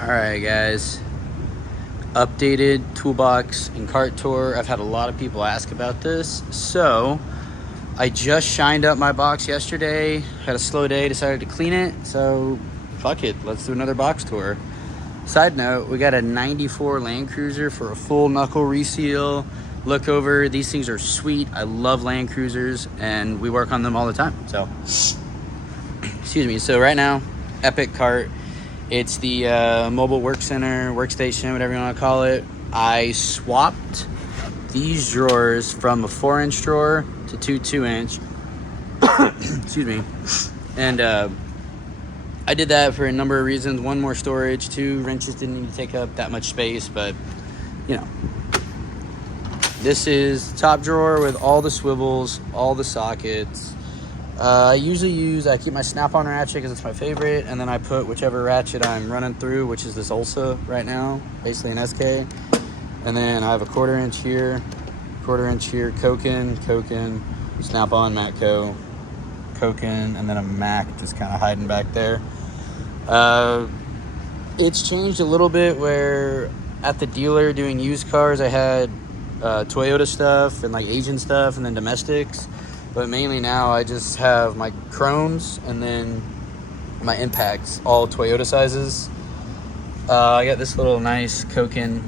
Alright guys, updated toolbox and cart tour. I've had a lot of people ask about this. So I just shined up my box yesterday, had a slow day, decided to clean it, so fuck it, let's do another box tour. Side note, we got a 94 Land Cruiser for a full knuckle reseal. Look over, these things are sweet. I love Land Cruisers and we work on them all the time. So excuse me. So right now, Epiq cart. It's the mobile work center, workstation, whatever you want to call it. I swapped these drawers from a 4-inch drawer to two 2-inch. Excuse me. And I did that for a number of reasons. One, more storage. Two, wrenches didn't need to take up that much space, but you know. This is the top drawer with all the swivels, all the sockets. I keep my snap-on ratchet because it's my favorite, and then I put whichever ratchet I'm running through, which is this Ulsa right now, basically an SK. And then I have a 1/4 inch here, 1/4 inch here, Koken, snap-on, Matco, Koken, and then a Mac just kind of hiding back there. It's changed a little bit where at the dealer doing used cars, I had Toyota stuff and like Asian stuff and then domestics. But mainly now I just have my Chromes and then my Impacts, all Toyota sizes. I got this little nice Koken.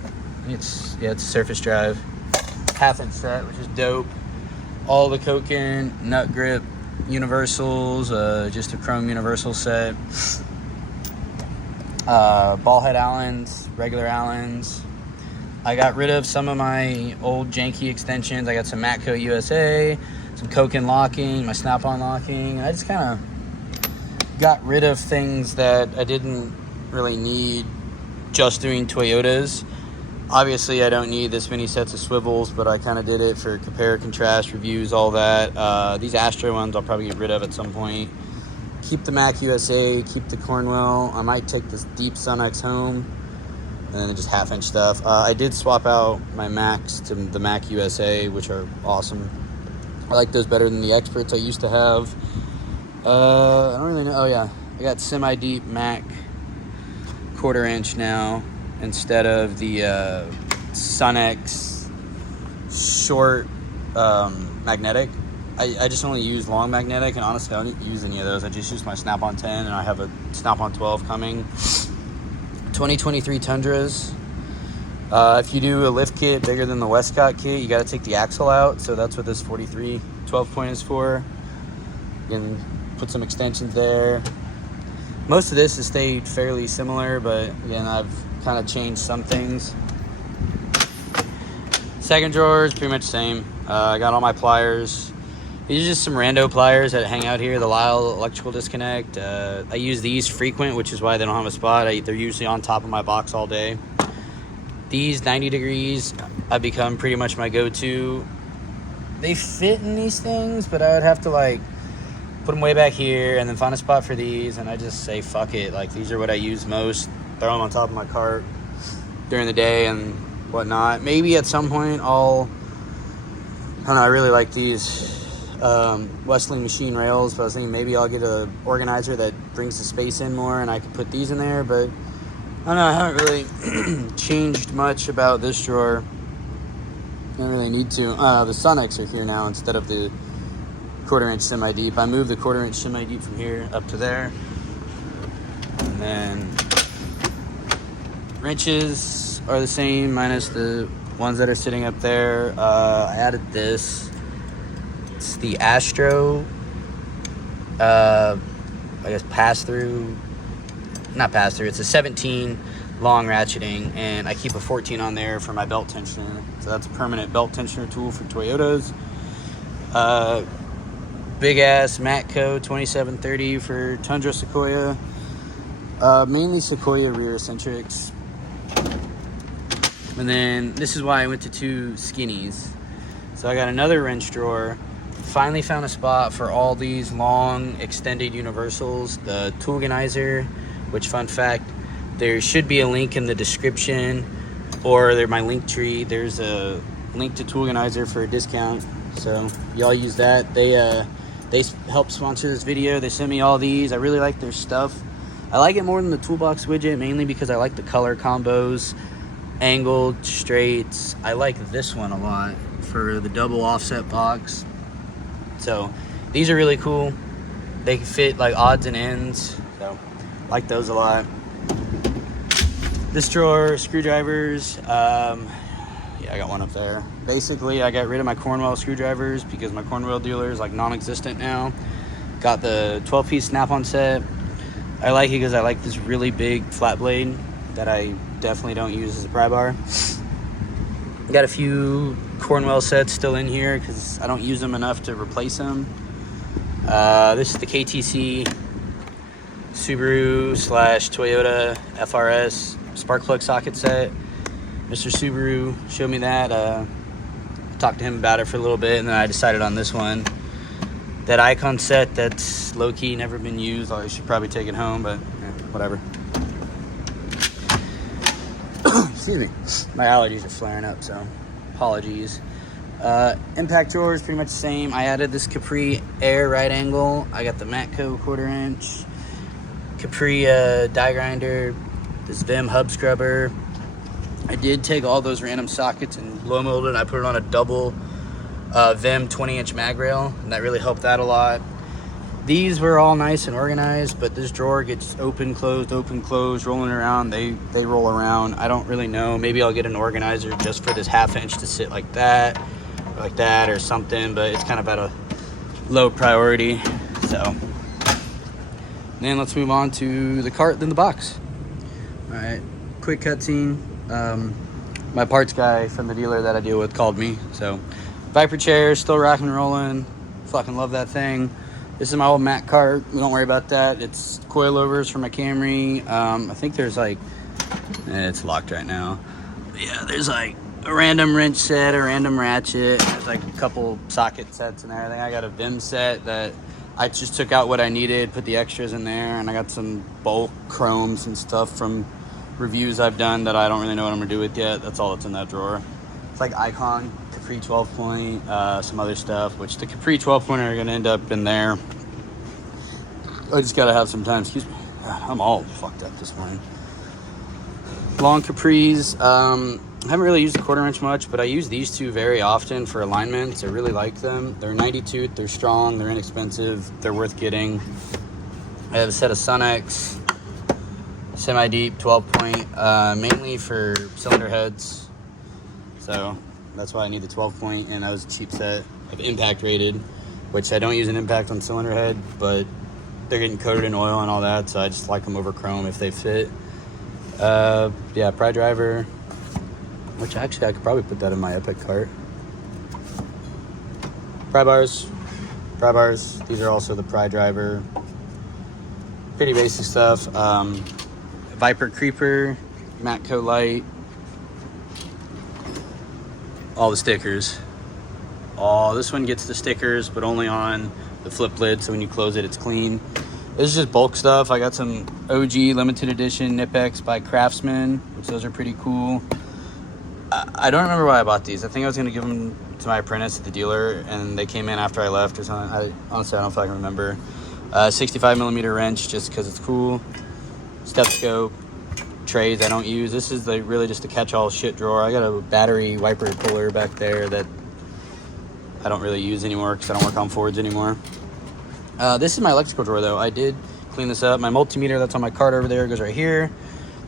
It's a surface drive, 1/2-inch set, which is dope. All the Koken, nut grip, universals, just a chrome universal set. Ball head Allens, regular Allens. I got rid of some of my old janky extensions. I got some Matco USA, some Koken locking, my snap-on locking. I just kind of got rid of things that I didn't really need just doing Toyotas. Obviously, I don't need this many sets of swivels, but I kind of did it for compare, contrast, reviews, all that. These Astro ones I'll probably get rid of at some point. Keep the Mac USA, keep the Cornwell. I might take this Deep Sun-X home. And then just 1/2-inch stuff. I did swap out my Macs to the Mac USA, which are awesome. I like those better than the Experts I used to have. I don't really know. Oh yeah, I got semi-deep Mac 1/4 inch now instead of the Sun-X short magnetic. I just only use long magnetic, and honestly I don't use any of those. I just use my Snap-on 10, and I have a Snap-on 12 coming. 2023 Tundras. If you do a lift kit bigger than the Westcott kit, you got to take the axle out. So that's what this 43 12-point is for. You can put some extensions there. Most of this has stayed fairly similar, but again, I've kind of changed some things. Second drawer is pretty much the same. I got all my pliers. These are just some rando pliers that hang out here, the Lyle electrical disconnect. I use these frequent, which is why they don't have a spot. They're usually on top of my box all day. These 90 degrees have become pretty much my go-to. They fit in these things, but I would have to like put them way back here and then find a spot for these, and I just say fuck it. Like, these are what I use most. Throw them on top of my cart during the day and whatnot. Maybe at some point I don't know, I really like these Westling machine rails, but I was thinking maybe I'll get a organizer that brings the space in more and I can put these in there. But I don't know, I haven't really changed much about this drawer. I don't really need to. The Sun-X are here now instead of the 1/4 inch semi-deep. I moved the 1/4 inch semi-deep from here up to there. And then wrenches are the same minus the ones that are sitting up there. I added this. It's the Astro, I guess not pass-through, it's a 17 long ratcheting, and I keep a 14 on there for my belt tensioner. So that's a permanent belt tensioner tool for Toyotas. Big-ass Matco 2730 for Tundra Sequoia. Mainly Sequoia rear eccentrics. And then this is why I went to two skinnies. So I got another wrench drawer. Finally found a spot for all these long extended universals. The Toolganizer, which, fun fact, there should be a link in the description or my link tree. There's a link to Toolganizer for a discount. So y'all use that. They help sponsor this video. They sent me all these. I really like their stuff. I like it more than the toolbox widget, mainly because I like the color combos, angled, straights. I like this one a lot for the double offset box. So these are really cool. They can fit like odds and ends, so I like those a lot. This drawer, screwdrivers, yeah, I got one up there. Basically, I got rid of my Cornwell screwdrivers because my Cornwell dealer is like non-existent now. Got the 12-piece snap-on set. I like it because I like this really big flat blade that I definitely don't use as a pry bar. Got a few Cornwell sets still in here because I don't use them enough to replace them. This is the KTC Subaru / Toyota FRS spark plug socket set. Mr. Subaru showed me that. Talked to him about it for a little bit, and then I decided on this one. That icon set that's low-key, never been used. I should probably take it home, but yeah, whatever. Excuse me. My allergies are flaring up, so apologies. Impact drawer is pretty much the same. I added this Capri Air right angle. I got the Matco 1/4 inch. Capri die grinder. This Vim hub scrubber. I did take all those random sockets and blow molded, and I put it on a double Vim 20-inch mag rail, and that really helped that a lot. These were all nice and organized, but this drawer gets open, closed, rolling around. They roll around. I don't really know. Maybe I'll get an organizer just for this 1/2 inch to sit like that or something, but it's kind of at a low priority. So then let's move on to the cart, then the box. All right, quick cutscene. My parts guy from the dealer that I deal with called me. So Viper chair, still rocking and rolling. Fucking love that thing. This is my old Mac cart. We don't worry about that. It's coilovers for my Camry. I think there's like, it's locked right now. But yeah, there's like a random wrench set, a random ratchet. There's like a couple socket sets and everything. I got a Vim set that I just took out what I needed, put the extras in there, and I got some bulk chromes and stuff from reviews I've done that I don't really know what I'm gonna do with yet. That's all that's in that drawer. It's like Icon, Capri 12 point, some other stuff, which the Capri 12 point are gonna end up in there. I just gotta have some time. Excuse me. God, I'm all fucked up this morning. Long Capris. I haven't really used the 1/4 inch much, but I use these two very often for alignments. I really like them. They're 90 they're strong, they're inexpensive, they're worth getting. I have a set of Sunex semi-deep 12 point, mainly for cylinder heads. So that's why I need the 12 point, and that was a cheap set of impact rated, which I don't use an impact on cylinder head, but they're getting coated in oil and all that, so I just like them over chrome if they fit. Yeah, pry driver, which actually I could probably put that in my Epiq cart. Pry bars. These are also the pry driver. Pretty basic stuff. Viper creeper, Matco light. All the stickers. Oh, this one gets the stickers, but only on the flip lid, so when you close it, it's clean. This is just bulk stuff. I got some OG limited edition Nipex by Craftsman, which those are pretty cool. I don't remember why I bought these. I think I was going to give them to my apprentice at the dealer, and they came in after I left or something. Honestly, I don't fucking remember. 65 millimeter wrench, just because it's cool. Stethoscope. Trays I don't use. This is really just a catch-all shit drawer. I got a battery wiper puller back there that I don't really use anymore because I don't work on Fords anymore. This is my electrical drawer, though. I did clean this up. My multimeter that's on my cart over there goes right here.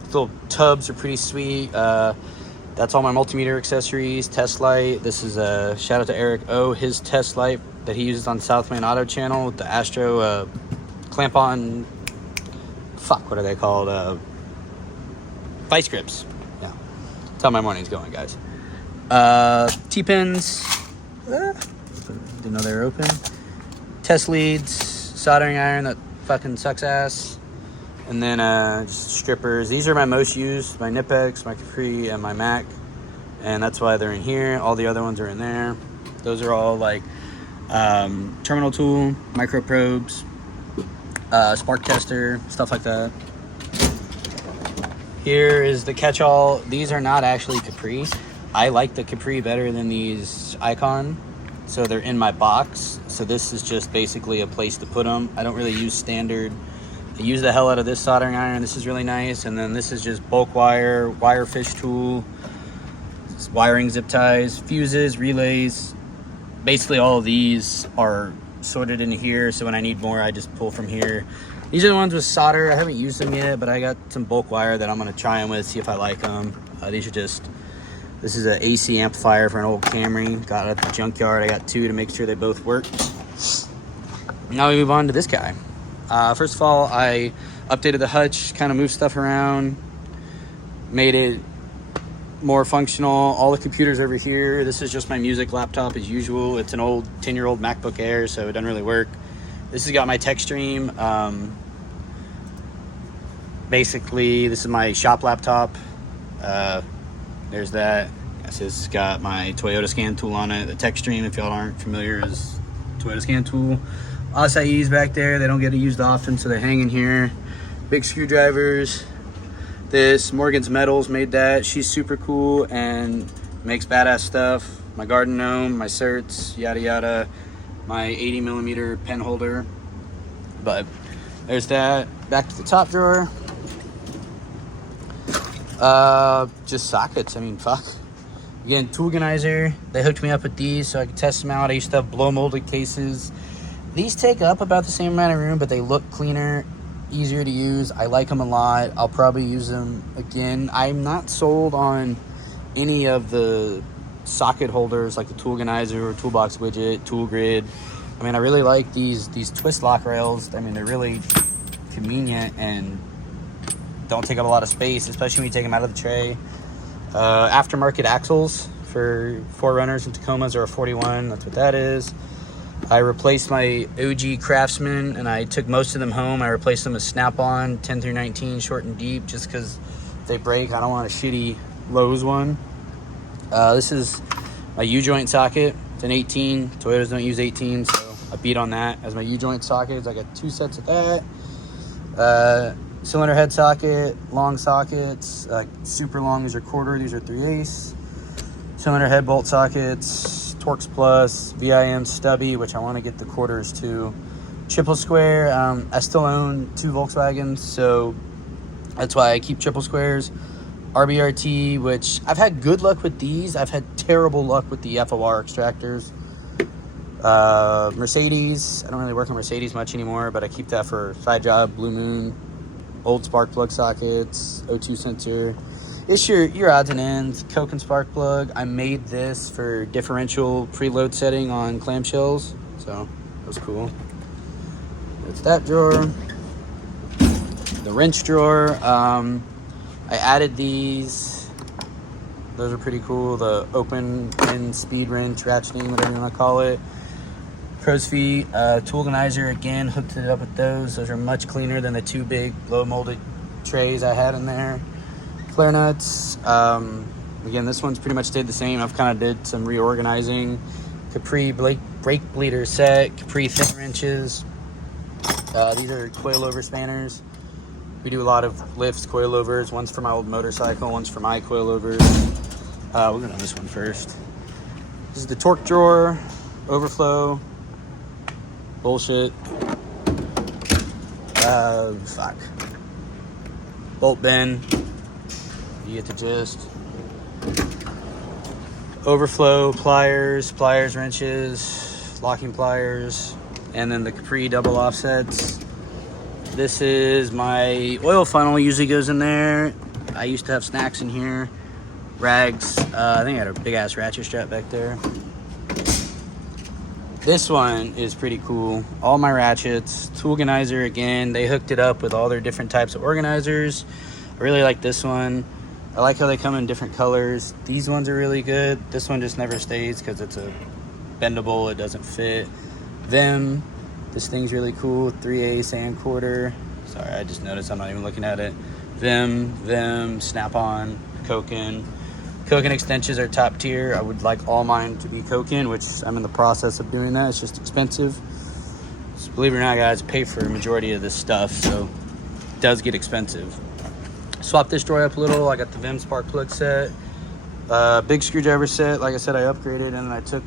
These little tubs are pretty sweet. That's all my multimeter accessories. Test light. This is a shout out to Eric O. His test light that he uses on South Main Auto Channel with the Astro clamp on. Fuck, what are they called? Vice grips. Yeah. That's how my morning's going, guys. T-pins. Didn't know they were open. Test leads. Soldering iron that fucking sucks ass. And then just strippers. These are my most used. My Nipex, my Capri, and my Mac. And that's why they're in here. All the other ones are in there. Those are all like terminal tool, micro probes, spark tester, stuff like that. Here is the catch-all. These are not actually Capri. I like the Capri better than these Icon, so they're in my box. So this is just basically a place to put them. I don't really use standard I use the hell out of this soldering iron. This is really nice. And then this is just bulk wire, wire fish tool, wiring zip ties, fuses, relays. Basically all of these are sorted in here, so when I need more I just pull from here. These are the ones with solder. I haven't used them yet, but I got some bulk wire that I'm going to try them with, see if I like them. These are just, this is an AC amplifier for an old Camry, got it at the junkyard. I got two to make sure they both work. Now we move on to this guy. First of all, I updated the hutch, kind of moved stuff around, made it more functional. All the computers over here. This is just my music laptop as usual. It's an old 10-year-old MacBook Air, so it doesn't really work. This has got my tech stream. Basically, this is my shop laptop. There's that. This has got my Toyota scan tool on it. The tech stream, if y'all aren't familiar, is Toyota scan tool. Acai's back there. They don't get used often, so they're hanging here. Big screwdrivers. This Morgan's Metals made that. She's super cool and makes badass stuff. My garden gnome, my certs, yada yada. My 80mm pen holder. But there's that. Back to the top drawer. Just sockets. I mean, fuck. Again, Toolganizer. They hooked me up with these so I could test them out. I used to have blow molded cases. These take up about the same amount of room, but they look cleaner, easier to use. I like them a lot. I'll probably use them again. I'm not sold on any of the socket holders like the Toolganizer or Toolbox widget, Tool Grid. I mean, I really like these twist lock rails. I mean, they're really convenient and don't take up a lot of space, especially when you take them out of the tray. Aftermarket axles for 4Runners and Tacomas are a 41. That's what that is. I replaced my OG Craftsman and I took most of them home. I replaced them with Snap-on 10 through 19 short and deep just because if they break, I don't want a shitty Lowe's one. This is my U-joint socket. It's an 18. Toyotas don't use 18, so I beat on that as my U-joint sockets. I got 2 sets of that. Cylinder head socket, long sockets, super long. These are quarter, these are 3/8. Cylinder head bolt sockets, Torx Plus, VIM stubby, which I want to get the quarters to. Triple square. I still own 2 Volkswagens, so that's why I keep triple squares. RBRT, which I've had good luck with these. I've had terrible luck with the FOR extractors. Mercedes. I don't really work on Mercedes much anymore, but I keep that for side job. Blue Moon. Old spark plug sockets, O2 sensor. It's your odds and ends. Coke and spark plug. I made this for differential preload setting on clamshells, so that was cool. It's that drawer. The wrench drawer. I added these. Those are pretty cool. The open end speed wrench, ratcheting, whatever you want to call it. Crow's feet, Toolganizer, again, hooked it up with those. Those are much cleaner than the 2 big blow molded trays I had in there. Flare nuts. Again, this one's pretty much stayed the same. I've kind of did some reorganizing. Capri brake bleeder set, Capri thin wrenches. These are coilover spanners. We do a lot of lifts, coilovers. One's for my old motorcycle, one's for my coilovers. We're gonna do this one first. This is the torque drawer, overflow. Bullshit. Fuck. Bolt bin. You get the gist. Overflow, pliers, wrenches, locking pliers, and then the Capri double offsets. This is my oil funnel, usually goes in there. I used to have snacks in here. Rags. I think I had a big ass ratchet strap back there. This one is pretty cool. All my ratchets. Toolganizer, again, they hooked it up with all their different types of organizers. I really like this one. I like how they come in different colors. These ones are really good. This one just never stays because it's a bendable, it doesn't fit. Vim, this thing's really cool. 3/8 and quarter. Sorry, I just noticed I'm not even looking at it. Vim, Snap-on, Koken. Koken extensions are top tier. I would like all mine to be Koken, which I'm in the process of doing that. It's just expensive. So believe it or not, guys, I pay for a majority of this stuff, so it does get expensive. Swap this drawer up a little. I got the Vim spark plug set. Big screwdriver set. Like I said, I upgraded and I took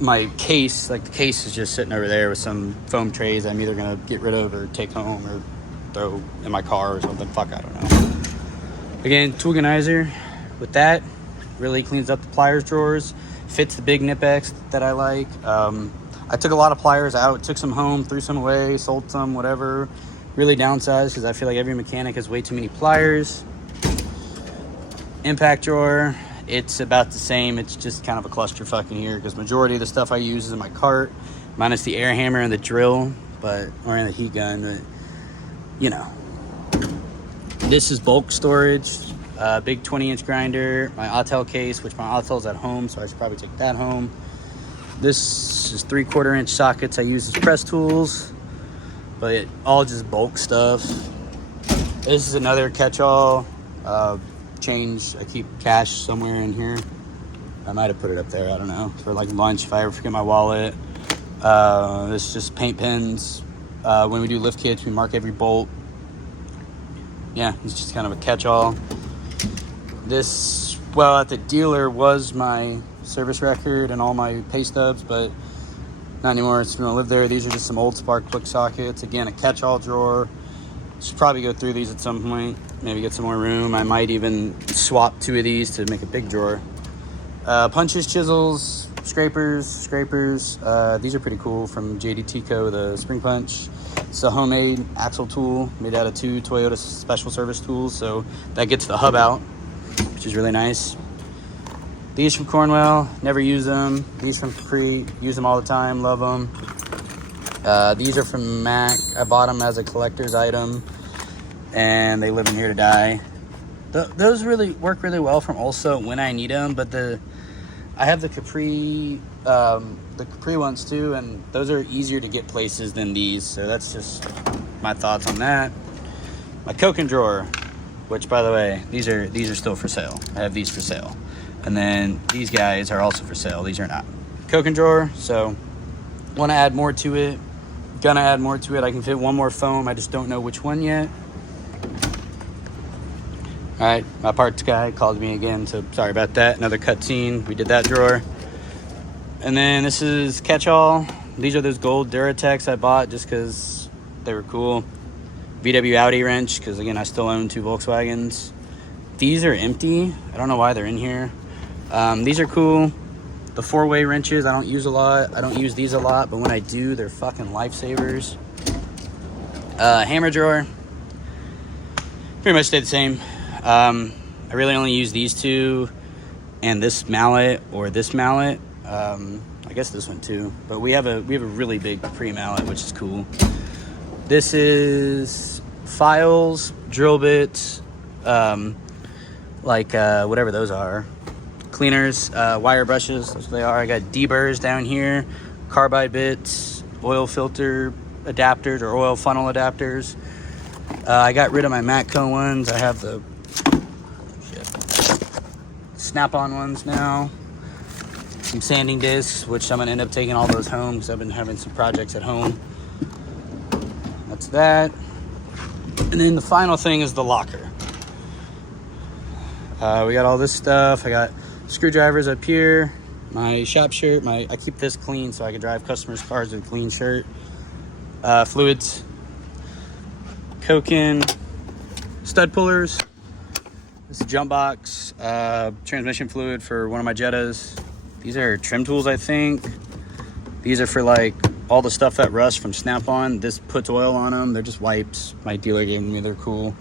my case, like the case is just sitting over there with some foam trays I'm either gonna get rid of or take home or throw in my car or something. Fuck, I don't know. Again, Toolganizer with that really cleans up the pliers drawers, fits the big Nipex that I like. I took a lot of pliers out, took some home, threw some away, sold some, whatever. Really downsized because I feel like every mechanic has way too many pliers. Impact drawer, it's about the same. It's just kind of a clusterfuck in here because majority of the stuff I use is in my cart, minus the air hammer and the drill, or in the heat gun, but you know. This is bulk storage, big 20-inch grinder, my Autel case, which my Autel's at home, so I should probably take that home. This is 3/4-inch sockets I use as press tools, but all just bulk stuff. This is another catch-all. Change, I keep cash somewhere in here. I might have put it up there, I don't know, for like lunch if I ever forget my wallet. This is just paint pens. When we do lift kits, we mark every bolt. Yeah, it's just kind of a catch-all. This, well, at the dealer was my service record and all my pay stubs, but not anymore. It's gonna live there. These are just some old spark plug sockets. Again, a catch-all drawer. Should probably go through these at some point. Maybe get some more room. I might even swap 2 of these to make a big drawer. Punches, chisels, scrapers. These are pretty cool from JDT Co. The spring punch. It's a homemade axle tool made out of 2 Toyota special service tools, so that gets the hub out, which is really nice. These from Cornwell, never use them. These from Capri, use them all the time, love them. These are from Mac. I bought them as a collector's item, and they live in here to die. Those really work really well from also when I need them, but I have the Capri ones too, and those are easier to get places than these, so that's just my thoughts on that. My Koken drawer, which by the way, these are still for sale. I have these for sale. And then these guys are also for sale. These are not. Koken drawer, so want to add more to it. Gonna add more to it. I can fit one more foam. I just don't know which one yet. All right, my parts guy called me again, so sorry about that. Another cutscene. We did that drawer. And then this is catch-all. These are those gold Duratex I bought just because they were cool. VW Audi wrench, because again, I still own 2 Volkswagens. These are empty. I don't know why they're in here. These are cool. The 4-way wrenches I don't use a lot. I don't use these a lot, but when I do, they're fucking lifesavers. Hammer drawer. Pretty much stayed the same. I really only use these 2 and this mallet or this mallet. I guess this one too. But we have a really big Capri mallet, which is cool. This is files, drill bits, whatever those are. Cleaners, wire brushes, that's what they are. I got deburrs down here, carbide bits, oil filter adapters or oil funnel adapters. I got rid of my Matco ones. I have the snap-on ones now. Some sanding discs, which I'm gonna end up taking all those home because I've been having some projects at home. That's that. And then the final thing is the locker. We got all this stuff. I got screwdrivers up here, my shop shirt, I keep this clean so I can drive customers' cars with a clean shirt. Fluids, Koken, stud pullers. This is a jump box, transmission fluid for one of my Jettas. These are trim tools, I think. These are for like all the stuff that rusts from Snap-on. This puts oil on them. They're just wipes. My dealer gave me. They're cool.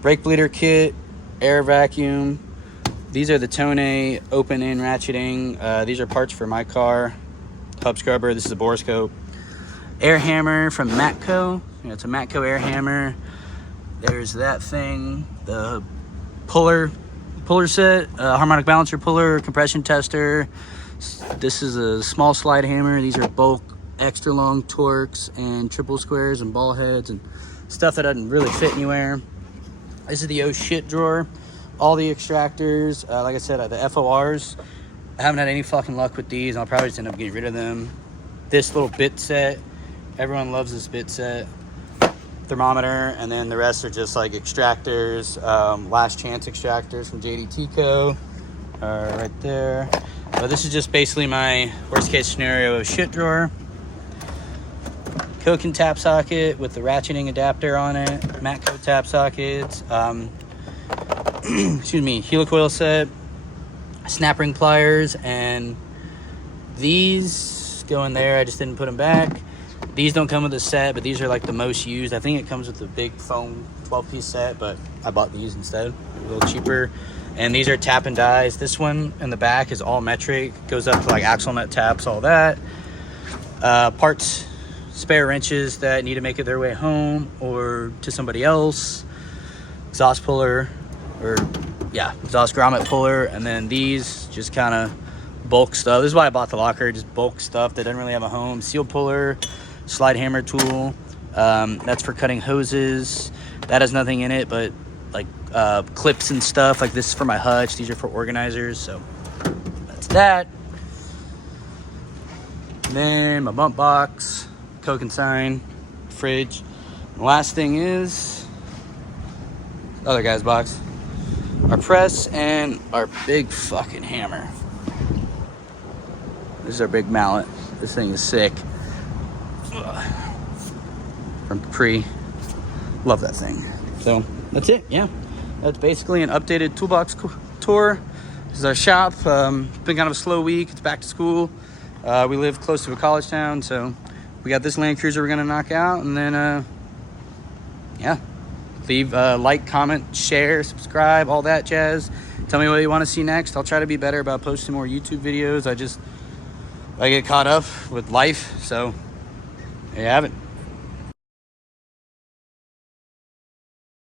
Brake bleeder kit, air vacuum. These are the Tone open-in ratcheting. These are parts for my car. Hub scrubber. This is a borescope. Air hammer from Matco. It's a Matco air hammer. There's that thing. The puller set. Harmonic balancer puller. Compression tester. This is a small slide hammer. These are bulk extra long Torx and triple squares and ball heads and stuff that doesn't really fit anywhere. This is the oh shit drawer. All the extractors, like I said, the FORs. I haven't had any fucking luck with these. I'll probably just end up getting rid of them. This little bit set. Everyone loves this bit set. Thermometer, and then the rest are just like extractors, last chance extractors from JDT Co. Right there. But this is just basically my worst case scenario shit drawer. Koken tap socket with the ratcheting adapter on it. Matco tap sockets. Excuse me, helicoil set. Snap ring pliers. And these go in there. I just didn't put them back. These don't come with a set, but these are like the most used. I think it comes with the big foam 12-piece set, but I bought these instead. A little cheaper. And these are tap and dies. This one in the back is all metric. Goes up to like axle nut taps, all that. Parts, spare wrenches that need to make it their way home or to somebody else. Exhaust puller, or yeah, exhaust grommet puller. And then these just kind of bulk stuff. This is why I bought the locker, just bulk stuff that doesn't really have a home. Seal puller, slide hammer tool. That's for cutting hoses. That has nothing in it, but like clips and stuff. Like this is for my hutch. These are for organizers. So that's that. And then my bump box, Coke and sign, fridge. And the last thing is the other guy's box. Our press and our big fucking hammer. This is our big mallet. This thing is sick. From Epiq. Love that thing. So that's it. Yeah, that's basically an updated toolbox tour. This is our shop. Been kind of a slow week. It's back to school. We live close to a college town, so we got this Land Cruiser we're gonna knock out, and then yeah, leave like, comment, share, subscribe, all that jazz. Tell me what you want to see next. I'll try to be better about posting more YouTube videos. I get caught up with life, so there you have it.